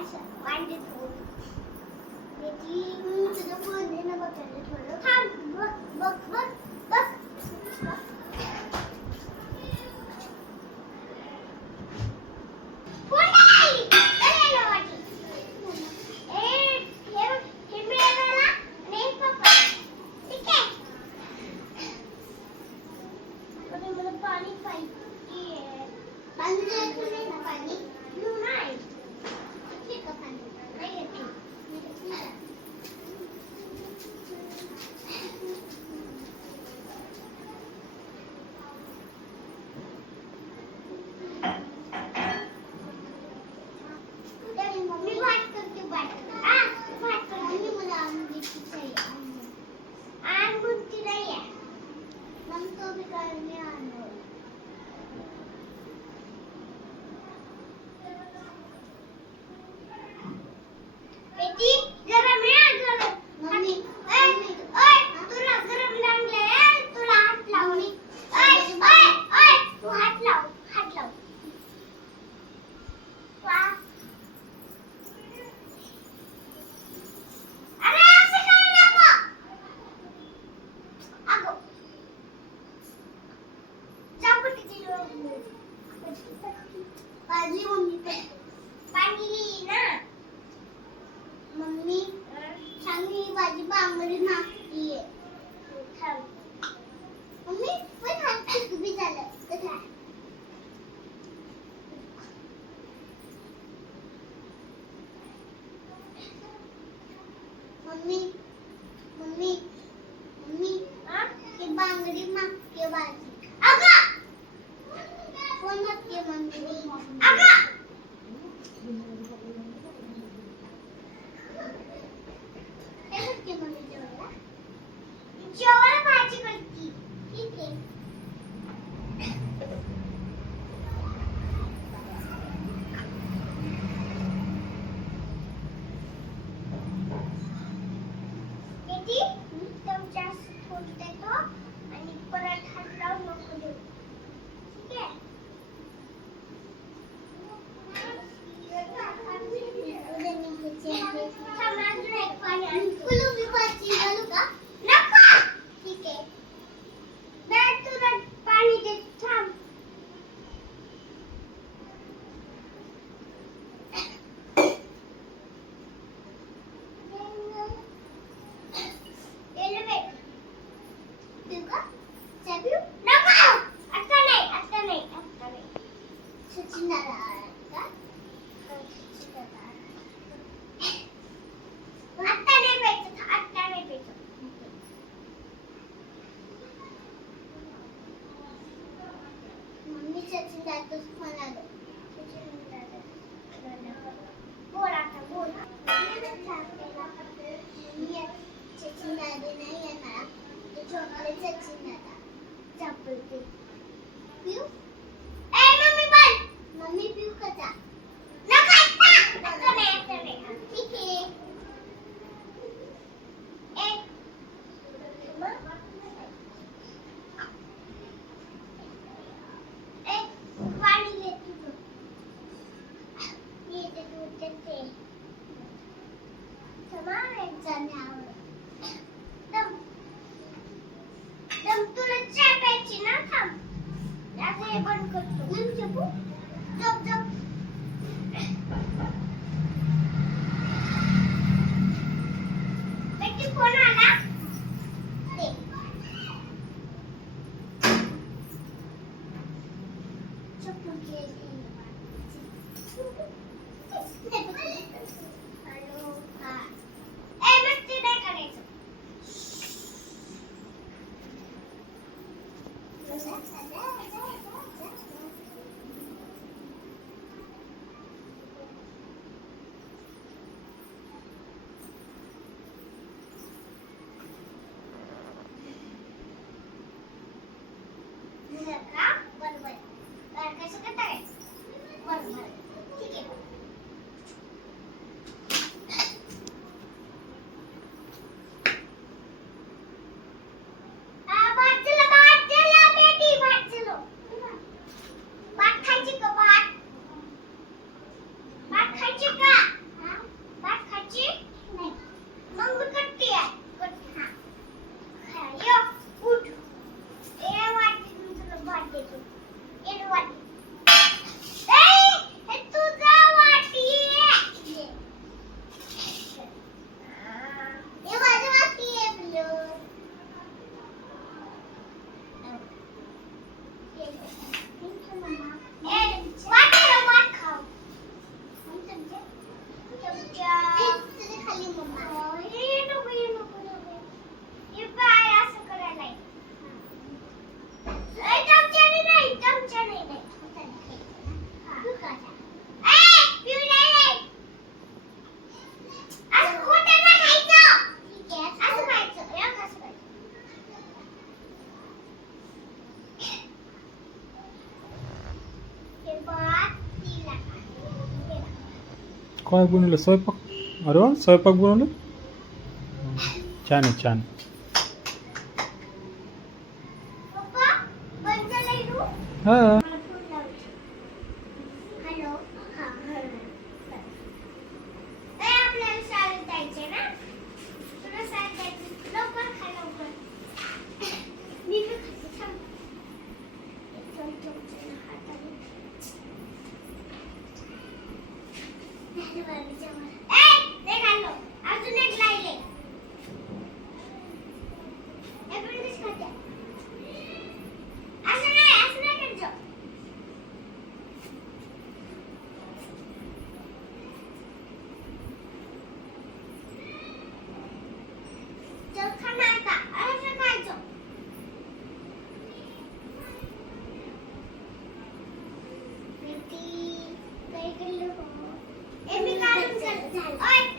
असं वांडे ठेवून. बेटी तुझं फोन दे ना बघायला थोडं. थांब बघ बघ बघ बघ. फोन नाही. अरे लावाटी. हे मिळाला नाही पप्पा. ठीक आहे. अरे मला पाणी पाहिजे. पाणी दे ना पाणी. नाही. ठीक आहे पाणी. नाही घेतली. मी घेतली ना. मी भात करते भात. भात करते मी मला आंबीची सही आंबूची नाही आहे. मग तो भी करणे आणो. बेटी गरम आहे गरम. मम्मी ओय तुला गरम लागले. तुला हात लाव. ओय ओय ओय तू हात लाव. हात लाव. वा अरे असं करू नको. अगो चापटी दिलो. पाणी मम्मी पाणी ना. मम्मी चांगली भाजी बांगडी नाखतीये. मम्मी पण हात उभी झालं कसं आहे. मम्मी मम्मी मम्मी ही बांगडी मागते भाजी. अगं कोण मागते मम्मी. अगं जेवायला भाजी करती. ठीक आहे. बेटी तुमच्या थोडी देतो आणि परत हात लावून नको देऊ. ठीक आहे. अजून एक पाणी आणि फुलुबी भाजी घालू का. नको. ठीक आहे. नाही तुला पाणी दे. थांब. एलिमेंट देऊ का. चहा पिऊ. नको. आता नाही आता नाही आता नाही. सचिन दादा का. सचिन दादा आता नाही प्यायचं. आता नाही प्यायचं. मम्मी सचिन दादाच फोन आलो. सचिन दादा बोल आता बोल. मम्मी सचिन दादा नाही येणार. ते चॉकलेट सचिन दादा चॉकलेट पिऊ. ए मम्मी बोल. मम्मी पिऊ का चहा. नको आता. आता नाही आता नाही. ठीक आहे. पाणी घे तुझं. ये ते दूध देते. समारायचा न्यावर. दम दम तुला चहा प्यायची ना. थांब. आता हे बंद करतो. दम चपू. जप जप. बेटी फोन आला. दे. चप्पू घे. हॅलो हा. ए मस्ती नाही करायचं. काय बनवलं स्वयंपाक? अरे वा स्वयंपाक बनवलं. छान आहे छान. पप्पा बंद लाईट हा हॅलो हा ए आपल्याला शाळेत जायचे ना तुला शाळेत जायचं लवकर खा लवकर मी पण खाते थांब चल चल चल हाताने नाही बाबीच्या मला ए ते खाल्लो अजून एक राहिले हे पण कशी खाते असं नाही करायचं चल खा ना आता असं खायचं प्रीती काय केलं हो ए मी काढून झालं ओय